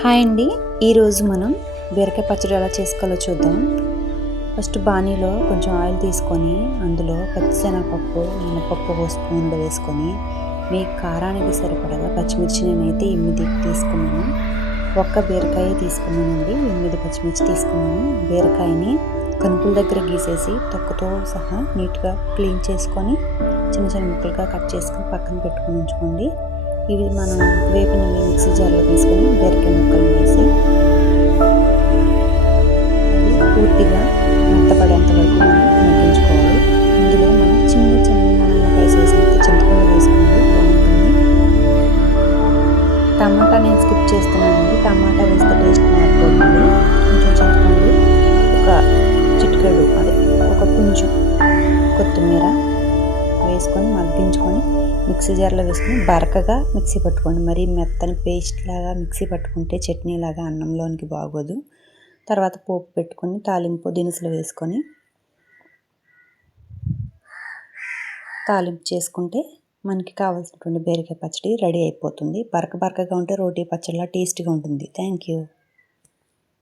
Hi అండి. ఈరోజు మనం బీరకాయ పచ్చడి ఎలా చేసుకోవాలో చూద్దాం. ఫస్ట్ బాణీలో కొంచెం ఆయిల్ తీసుకొని అందులో పచ్చిశనగపప్పు మినపప్పు ఒక స్పూన్లో వేసుకొని మీ కారానికి సరిపడగా పచ్చిమిర్చి నేనైతే ఎనిమిది తీసుకున్నాను. ఒక్క బీరకాయ తీసుకున్నానండి. ఎనిమిది పచ్చిమిర్చి తీసుకున్నాను. బీరకాయని కనుపుల దగ్గర గీసేసి తొక్కతో సహా నీట్గా క్లీన్ చేసుకొని చిన్న చిన్న ముక్కలుగా కట్ చేసుకొని పక్కన పెట్టుకొని ఉంచుకోండి. ఇవి మనం వేపినవి మిక్సీ జార్లో తీసుకొని బీరకాయ ముక్కలు వేసి పూర్తిగా మెత్తపడేంత వరకు మనం మగ్గించుకోవాలి ఇందులో మనం చిన్న చిన్న నిమ్మకాయ చేసినంత చింతపండు వేసుకుంటే బాగుంటుంది. టమాటా నేను స్కిప్ చేస్తున్నానండి. టమాటా వేసి వేసుకొని మగ్గించుకొని మిక్సీ జార్లో వేసుకొని బరకగా మిక్సీ పట్టుకోండి. మరీ మెత్తని పేస్ట్ లాగా మిక్సీ పట్టుకుంటే చట్నీ లాగా అన్నంలోనికి బాగోదు. తర్వాత పోపు పెట్టుకొని తాలింపు దినుసులు వేసుకొని తాలింపు చేసుకుంటే మనకి కావాల్సినటువంటి బీరకాయ పచ్చడి రెడీ అయిపోతుంది. బరక బరకగా ఉంటే రోటీ పచ్చడిలా టేస్ట్గా ఉంటుంది. Thank you.